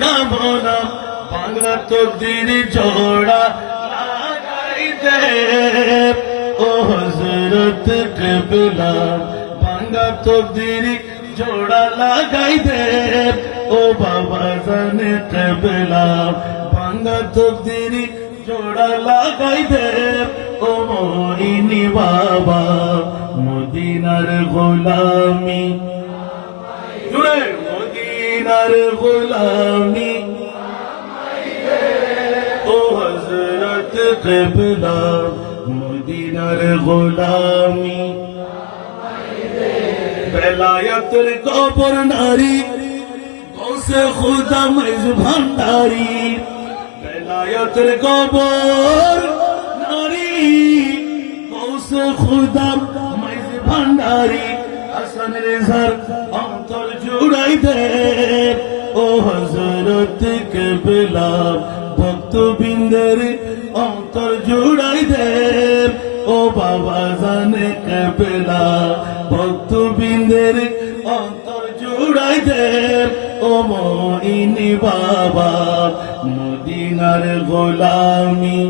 কামনা ভাঙা তকদির জোড়া লাগাই দে ও হযরত কিবলা ভাঙা তকদির জোড়া লাগাই দে ও বাবা জানে কিবলা ভাঙা তকদির জোড়া লাগাই দে ও মোহিনী বাবা মদিনার গোলামি জুড়ে মদিনার গোলামি ও হযরত কিবলা মদিনার গোলামি বেলায়েতের কবর নারী গৌসে খুদা মেজ ভান্ডারী বেলায়েতের কবর নারী গৌসে খুদা মেজ ভান্ডারী হাসান রেজার অন্তর জুড়াই দে ও হযরত কিবলা ভক্তবৃন্দের অন্তর জুড়াই দে ও বাবা জানে কিবলা ভক্তবৃন্দের অন্তর জুড়াই দে ও মোহিনী বাবা মদিনার গোলামি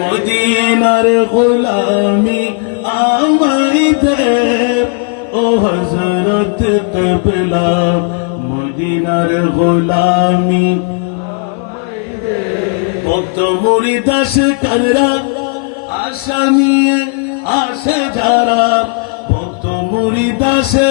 মদিনার গোলামি আমায় দে ও হযরত কিবলা মদিনার গোলামি ভক্ত মুরিদ আশিকরা আশা নিয়ে আসে যারা ভক্ত মুরিদ আসে